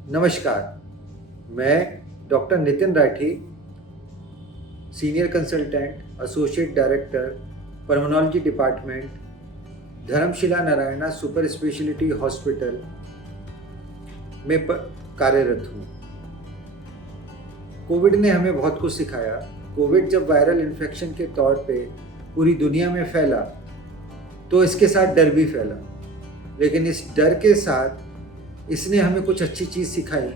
नमस्कार, मैं doctor Nitin Rathi, senior consultant, associate director, pulmonology department, Dharamshila Narayana super speciality hospital में कार्यरत हूँ। कोविड ने हमें बहुत कुछ सिखाया। कोविड जब वायरल इन्फेक्शन के तौर पे पूरी दुनिया में फैला, तो इसके साथ डर भी फैला। लेकिन इस डर के साथ इसने हमें कुछ अच्छी चीज़ सिखाई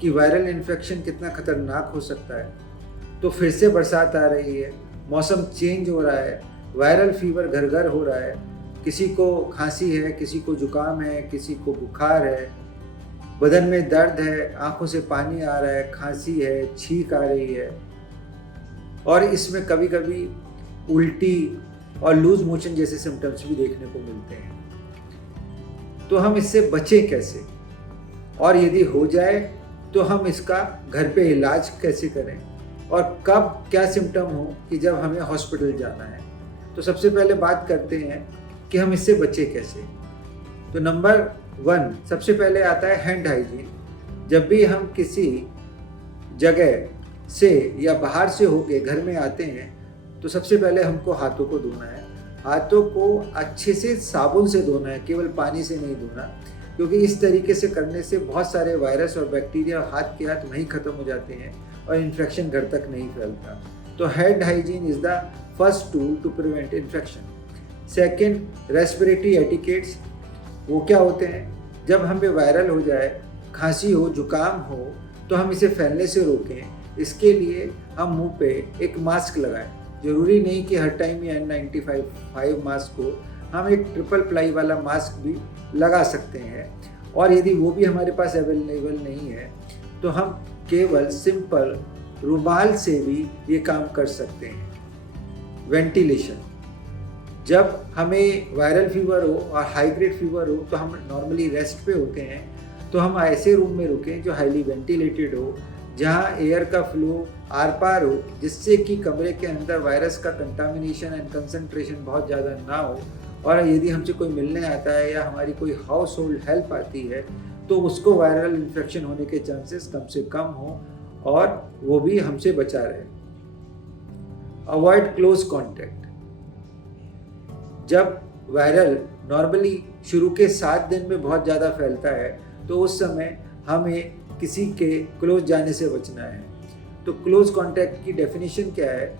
कि वायरल इन्फेक्शन कितना खतरनाक हो सकता है। तो फिर से बरसात आ रही है, मौसम चेंज हो रहा है, वायरल फीवर घर घर हो रहा है। किसी को खांसी है, किसी को जुकाम है, किसी को बुखार है, बदन में दर्द है, आंखों से पानी आ रहा है, खांसी है, छींक आ रही है, और इसमें कभी कभी उल्टी और लूज मोशन जैसे सिम्टम्स भी देखने को मिलते हैं। तो हम इससे बचें कैसे, और यदि हो जाए तो हम इसका घर पे इलाज कैसे करें, और कब क्या सिम्टम हो कि जब हमें हॉस्पिटल जाना है। तो सबसे पहले बात करते हैं कि हम इससे बचें कैसे। तो नंबर 1 सबसे पहले आता है हैंड हाइजीन। जब भी हम किसी जगह से या बाहर से होके घर में आते हैं, तो सबसे पहले हमको हाथों को धोना है। हाथों को अच्छे से साबुन से धोना है, केवल पानी से नहीं धोना, क्योंकि इस तरीके से करने से बहुत सारे वायरस और बैक्टीरिया हाथ के हाथ वहीं ख़त्म हो जाते हैं और इन्फेक्शन घर तक नहीं फैलता। तो hand hygiene is the first tool to prevent infection. Second, respiratory etiquettes. वो क्या होते हैं? जब हमें वायरल हो जाए, खांसी हो, जुकाम हो, तो हम इसे फैलने से रोकें। इसके लिए हम मुंह पे एक मास्क लगाएं। ज़रूरी नहीं कि हर टाइम ये N95 मास्क हो, हम एक ट्रिपल प्लाई वाला मास्क भी लगा सकते हैं। और यदि वो भी हमारे पास अवेलेबल नहीं है, तो हम केवल सिंपल रुमाल से भी ये काम कर सकते हैं। वेंटिलेशन। जब हमें वायरल फीवर हो और हाई ग्रेड फीवर हो, तो हम नॉर्मली रेस्ट पे होते हैं, तो हम ऐसे रूम में रुकें जो हाईली वेंटिलेटेड हो, जहाँ एयर का फ्लो आर पार हो, जिससे कि कमरे के अंदर वायरस का कंटामिनेशन एंड कंसंट्रेशन बहुत ज़्यादा ना हो। और यदि हमसे कोई मिलने आता है या हमारी कोई हाउस होल्ड हेल्प आती है, तो उसको वायरल इन्फेक्शन होने के चांसेस कम से कम हो और वो भी हमसे बचा रहे। Avoid close contact. जब वायरल नॉर्मली शुरू के 7 दिन में बहुत ज़्यादा फैलता है, तो उस समय हमें किसी के क्लोज जाने से बचना है। तो क्लोज कॉन्टैक्ट की डेफिनेशन क्या है?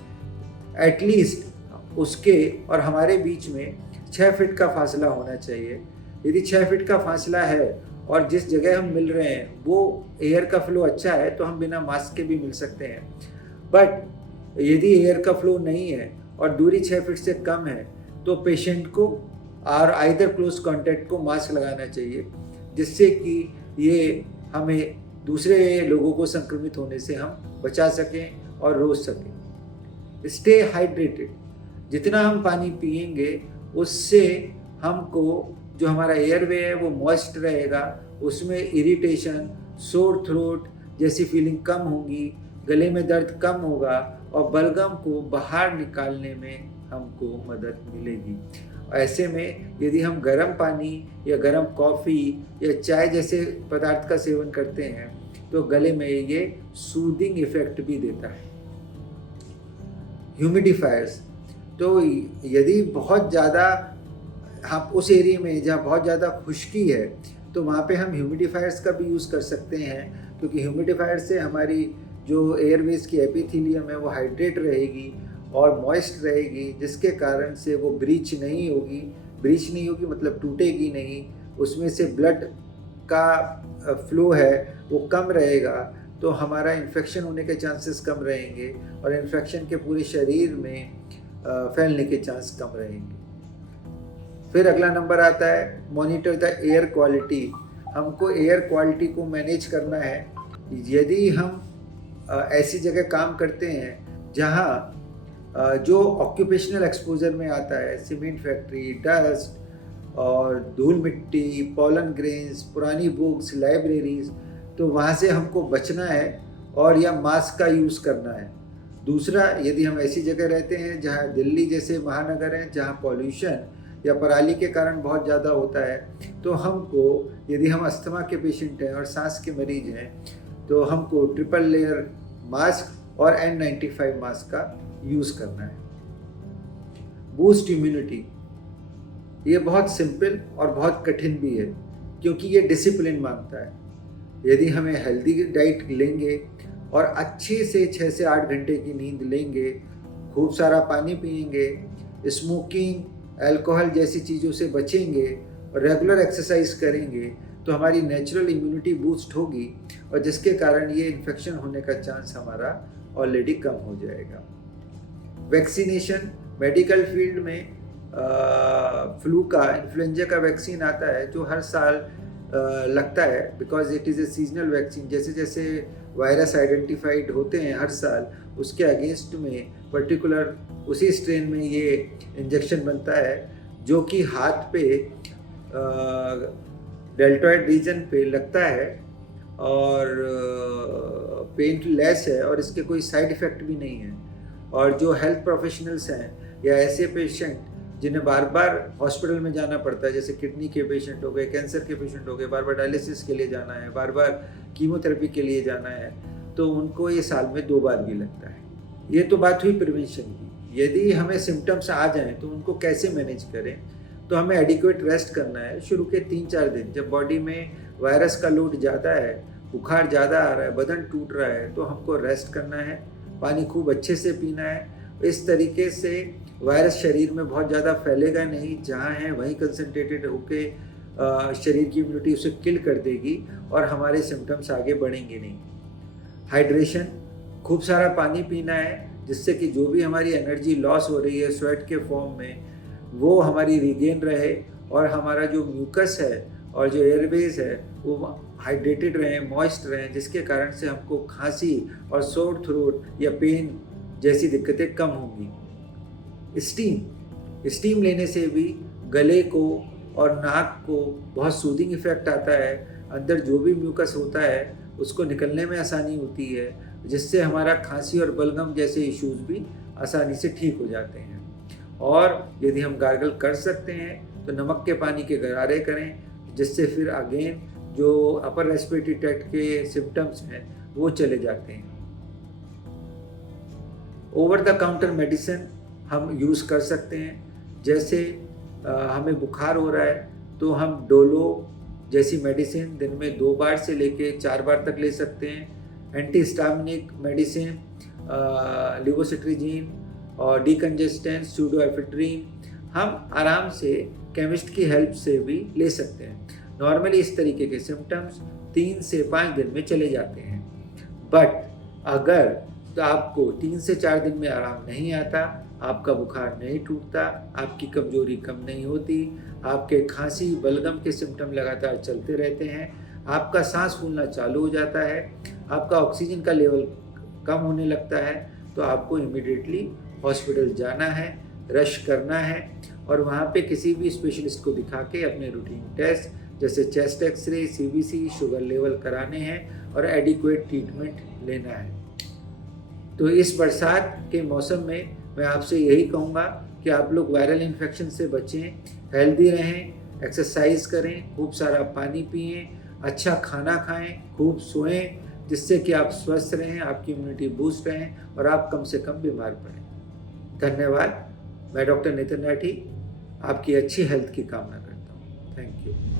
एटलीस्ट उसके और हमारे बीच में 6 फीट का फासला होना चाहिए। यदि 6 फीट का फासला है और जिस जगह हम मिल रहे हैं वो एयर का फ्लो अच्छा है, तो हम बिना मास्क के भी मिल सकते हैं। बट यदि एयर का फ्लो नहीं है और दूरी 6 फीट से कम है, तो पेशेंट को और आइदर क्लोज कॉन्टैक्ट को मास्क लगाना चाहिए, जिससे कि ये हमें दूसरे लोगों को संक्रमित होने से हम बचा सकें और रोक सकें। Stay hydrated. जितना हम पानी पिएंगे, उससे हमको जो हमारा एयरवे है वो मॉइस्ट रहेगा, उसमें इरिटेशन, सोर थ्रोट जैसी फीलिंग कम होगी, गले में दर्द कम होगा और बलगम को बाहर निकालने में हमको मदद मिलेगी। ऐसे में यदि हम गर्म पानी या गर्म कॉफ़ी या चाय जैसे पदार्थ का सेवन करते हैं, तो गले में ये सूदिंग इफेक्ट भी देता है। ह्यूमिडिफायर्स। तो यदि बहुत ज़्यादा हम उस एरिया में जहाँ बहुत ज़्यादा खुश्की है, तो वहाँ पे हम ह्यूमिडिफायर्स का भी यूज़ कर सकते हैं, क्योंकि ह्यूमिडिफायर से हमारी जो एयरवेज की एपिथेलियम है वो हाइड्रेट रहेगी और मॉइस्ट रहेगी, जिसके कारण से वो ब्रीच नहीं होगी। ब्रीच नहीं होगी मतलब टूटेगी नहीं, उसमें से ब्लड का फ्लो है वो कम रहेगा, तो हमारा इन्फेक्शन होने के चांसेस कम रहेंगे और इन्फेक्शन के पूरे शरीर में फैलने के चांस कम रहेंगे। फिर अगला नंबर आता है मॉनिटर द एयर क्वालिटी। हमको एयर क्वालिटी को मैनेज करना है। यदि हम ऐसी जगह काम करते हैं जहाँ जो ऑक्यूपेशनल एक्सपोजर में आता है, सीमेंट फैक्ट्री, डस्ट और धूल मिट्टी, पॉलन ग्रेन्स, पुरानी बुक्स, लाइब्रेरीज, तो वहाँ से हमको बचना है और या मास्क का यूज़ करना है। दूसरा, यदि हम ऐसी जगह रहते हैं जहाँ दिल्ली जैसे महानगर हैं जहाँ पॉल्यूशन या पराली के कारण बहुत ज़्यादा होता है, तो हमको, यदि हम अस्थमा के पेशेंट हैं और सांस के मरीज हैं, तो हमको ट्रिपल लेयर मास्क और N95 मास्क का यूज़ करना है। बूस्ट इम्यूनिटी, ये बहुत सिंपल और बहुत कठिन भी है, क्योंकि ये डिसिप्लिन मांगता है। यदि हमें हेल्दी डाइट लेंगे और अच्छे से 6 से 8 घंटे की नींद लेंगे, खूब सारा पानी पिएंगे, स्मोकिंग, अल्कोहल जैसी चीज़ों से बचेंगे और रेगुलर एक्सरसाइज करेंगे, तो हमारी नेचुरल इम्यूनिटी बूस्ट होगी और जिसके कारण ये इन्फेक्शन होने का चांस हमारा ऑलरेडी कम हो जाएगा। वैक्सीनेशन, मेडिकल फील्ड में फ्लू का, इन्फ्लुएंजा का वैक्सीन आता है जो हर साल लगता है, because it is a seasonal vaccine. जैसे जैसे वायरस आइडेंटिफाइड होते हैं हर साल, उसके अगेंस्ट में पर्टिकुलर उसी स्ट्रेन में ये इंजेक्शन बनता है, जो कि हाथ पे डेल्टॉइड रीजन पे लगता है और पेनलेस है और इसके कोई साइड इफ़ेक्ट भी नहीं है। और जो हेल्थ प्रोफेशनल्स हैं या ऐसे पेशेंट जिन्हें बार बार हॉस्पिटल में जाना पड़ता है, जैसे किडनी के पेशेंट हो गए, कैंसर के पेशेंट हो गए, बार बार डायलिसिस के लिए जाना है, बार बार कीमोथेरेपी के लिए जाना है, तो उनको ये साल में 2 बार भी लगता है। ये तो बात हुई प्रिवेंशन की। यदि हमें सिम्टम्स आ जाएं तो उनको कैसे मैनेज करें, तो हमें एडिक्वेट रेस्ट करना है शुरू के 3-4 दिन। जब बॉडी में वायरस का लोड ज़्यादा है, बुखार ज़्यादा आ रहा है, बदन टूट रहा है, तो हमको रेस्ट करना है, पानी खूब अच्छे से पीना है। इस तरीके से वायरस शरीर में बहुत ज़्यादा फैलेगा नहीं, जहाँ है वहीं कंसंट्रेटेड होके शरीर की इम्यूनिटी उसे किल कर देगी और हमारे सिम्टम्स आगे बढ़ेंगे नहीं। हाइड्रेशन, खूब सारा पानी पीना है, जिससे कि जो भी हमारी एनर्जी लॉस हो रही है स्वेट के फॉर्म में, वो हमारी रिगेन रहे और हमारा जो म्यूकस है और जो एयरवेज है वो हाइड्रेटेड रहें, मॉइस्ट रहें, जिसके कारण से हमको खांसी और सोर थ्रोट या पेन जैसी दिक्कतें कम होंगी। स्टीम लेने से भी गले को और नाक को बहुत सूदिंग इफेक्ट आता है। अंदर जो भी म्यूकस होता है उसको निकलने में आसानी होती है, जिससे हमारा खांसी और बलगम जैसे इश्यूज भी आसानी से ठीक हो जाते हैं। और यदि हम गार्गल कर सकते हैं तो नमक के पानी के गरारे करें, जिससे फिर अगेन जो अपर रेस्पिरेटरी ट्रैक्ट के सिम्टम्स हैं वो चले जाते हैं। ओवर द काउंटर मेडिसिन हम यूज़ कर सकते हैं। जैसे हमें बुखार हो रहा है तो हम डोलो जैसी मेडिसिन दिन में 2 बार से लेके 4 बार तक ले सकते हैं। एंटीहिस्टामिनिक मेडिसिन, लिवोसिट्रिजीन और डीकंजेस्टेंट, सूडोएफेड्रिन हम आराम से केमिस्ट की हेल्प से भी ले सकते हैं। नॉर्मली इस तरीके के सिम्टम्स 3 से 5 दिन में चले जाते हैं। बट अगर तो आपको 3 से 4 दिन में आराम नहीं आता, आपका बुखार नहीं टूटता, आपकी कमजोरी कम नहीं होती, आपके खांसी बलगम के सिम्टम लगातार चलते रहते हैं, आपका सांस फूलना चालू हो जाता है, आपका ऑक्सीजन का लेवल कम होने लगता है, तो आपको इमीडिएटली हॉस्पिटल जाना है, रश करना है और वहाँ पे किसी भी स्पेशलिस्ट को दिखा के अपने रूटीन टेस्ट जैसे chest x-ray, CBC, sugar level कराने हैं और एडिक्वेट ट्रीटमेंट लेना है। तो इस बरसात के मौसम में मैं आपसे यही कहूँगा कि आप लोग वायरल इन्फेक्शन से बचें, हेल्दी रहें, एक्सरसाइज करें, खूब सारा पानी पिएं, अच्छा खाना खाएं, खूब सोएं, जिससे कि आप स्वस्थ रहें, आपकी इम्यूनिटी बूस्ट रहें और आप कम से कम बीमार पड़ें। धन्यवाद। मैं डॉक्टर नितिन राठी आपकी अच्छी हेल्थ की कामना करता हूँ। Thank you.